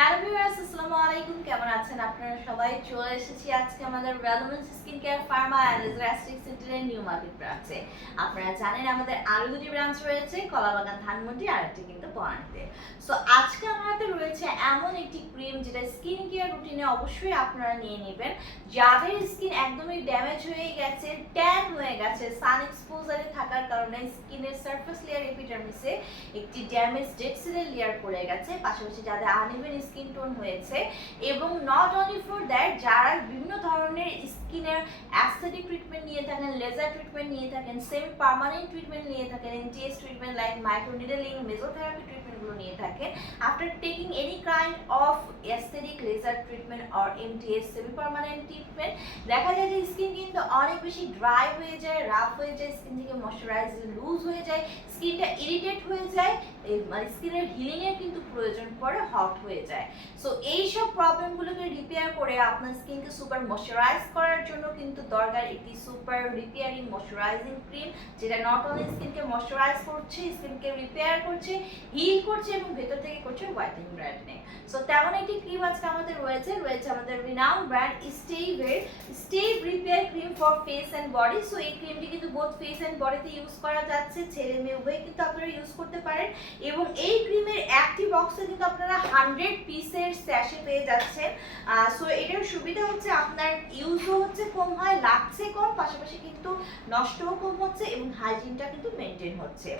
Hello viewers, আসসালামু আলাইকুম। কেমন আছেন আপনারা সবাই? চলে এসেছি আজকে আমাদের relevance skin care pharma and laser সেন্টারের নিউ মার্কেট ব্রাঞ্চে। আপনারা জানেন আমাদের আরো দুটি ব্রাঞ্চ রয়েছে, কলাবাগান, ধানমন্ডি, আর একটি কিন্তু বনানীতে। সো আজকে আমাদের রয়েছে এমন একটি ক্রিম যেটা স্কিন কেয়ার রুটিনে অবশ্যই আপনারা নিয়ে নেবেন। যাদের স্কিন একদমই ড্যামেজ হয়ে গেছে, ট্যান হয়ে গেছে, সান এক্সপোজারে থাকার কারণে স্কিনের সারফেস লেয়ার এপিডার্মিসে একটি ড্যামেজ ডেড সেলের লেয়ার পড়ে গেছে, পাশাপাশি যাদের আনইভেন স্কিন টোন হয়েছে, এবং নট অনলি ফর দ্যাট, যারা বিভিন্ন ধরনের স্কিনের অ্যাস্থেটিক ট্রিটমেন্ট নিয়ে থাকেন, লেজার ট্রিটমেন্ট নিয়ে থাকেন, সেমি পার্মানেন্ট ট্রিটমেন্ট নিয়ে থাকেন, NTS treatment like microneedling, mesotherapy ট্রিটমেন্টগুলো নিয়ে থাকেন, after taking any kind of aesthetic laser treatment or MTS semi permanent treatment, দেখা যায় যে স্কিন কিন্তু অনেক বেশি ড্রাই হয়ে যায়, রাফ হয়ে যায়, স্কিন থেকে ময়শ্চারাইজ লুজ হয়ে যায়, স্কিনটা ইরিটেট হয়ে যায়, মানে স্কিনের হিলিং এর কিন্তু প্রয়োজন পড়ে, হট হয়ে যায়। সো এই সব প্রবলেমগুলোকে রিপেয়ার করে আপনার স্কিনকে সুপার ময়শ্চারাইজ করার জন্য কিন্তু দরকার একটি সুপার রিপেয়ারিং ময়শ্চারাইজিং ক্রিম, যেটা নট অনলি স্কিনকে ময়শ্চারাইজ করছে, স্কিনকে রিপেয়ার করছে, হিল করছে এবং ভেতর থেকে করছে হোয়াইটেনিং ব্রাইটেনিং। সো তেমন একটি ক্রিম আজকে আমাদের রয়েছে আমাদের রিনাউন্ড ব্র্যান্ড স্টেইভের Steve repair cream for face and body. So এই ক্রিমটি কিন্তু বোথ ফেস অ্যান্ড বডিতে ইউজ করা যাচ্ছে, ছেলে মেয়ে উভয় কিন্তু আপনারা ইউজ করতে পারেন। এবং এই ক্রিমের একটি বক্সে কিন্তু আপনারা 100 পিসের স্যাশে পেয়ে যাচ্ছেন। সো এটার সুবিধা হচ্ছে আপনার ইউজও হচ্ছে কম হয়, লাগছে কম, পাশাপাশি কিন্তু নষ্টও কম হচ্ছে এবং হাইজিনটা কিন্তু মেনটেন হচ্ছে।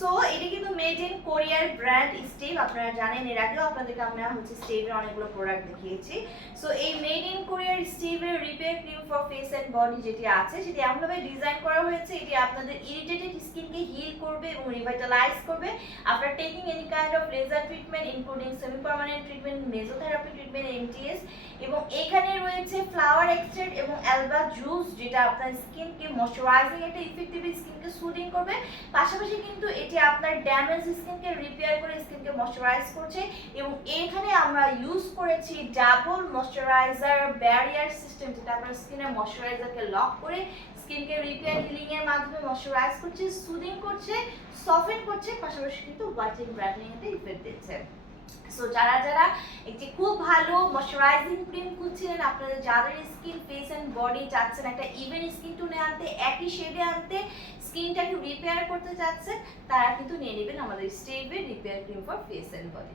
সো এটা কিন্তু মেড ইন কোরিয়ার ব্র্যান্ড স্টেভ। আপনারা জানেন এর আগেও আপনাদেরকে আমরা হচ্ছে স্টেভের অনেকগুলো প্রোডাক্ট দেখিয়েছি। সো এই মেড ইন কোরিয়ার স্টেভের repair cream for face and body যেটি আছে, সেটি এমনভাবে ডিজাইন করা হয়েছে এটি আপনাদের ইরিটেটেড স্কিনকে হিল করবে এবং রিভাইটালাইজ করবে after taking any kind of laser treatment including semi permanent treatment, mesotherapy treatment, MTS. এবং এখানে রয়েছে ফ্লাওয়ার এক্সট্রাক্ট এবং অ্যালবা জুস, যেটা আপনার স্কিনকে ময়শ্চারাইজিং একটা ইফেক্টিভলি স্কিনকে সুদিং করবে, পাশাপাশি কিন্তু এটি আপনার ড্যামেজ স্কিনকে রিপেয়ার করে স্কিনকে ময়শ্চারাইজ করছে। এবং এখানে আমরা ইউজ করেছি ডাবল ময়শ্চারাইজার ব্যারিয়ার সিস্টেম, যেটা আপনার স্কিনের ময়শ্চারাইজারকে লক করে স্কিনকে রিপেয়ার হিলিং এর মাধ্যমে ময়শ্চারাইজ করছে, সুদিং করছে, সফেন করছে, পাশাপাশি কিন্তু হোয়াইটেনিং ব্রাইটেনিং এর ইফেক্ট দিচ্ছে। সো যারা যারা একটি খুব ভালো ময়শ্চারাইজিং ক্রিম খুঁজছিলেন, আপনাদের যাদের স্কিন ফেস এন্ড বডি চাচ্ছেন একটা ইভেন স্কিন টোনে আনতে, একই শেডে আনতে, স্কিনটাকে রিপেয়ার করতে চাচ্ছেন, তারা কিন্তু নিয়ে নেবেন আমাদের স্টেভের repair cream for face and body.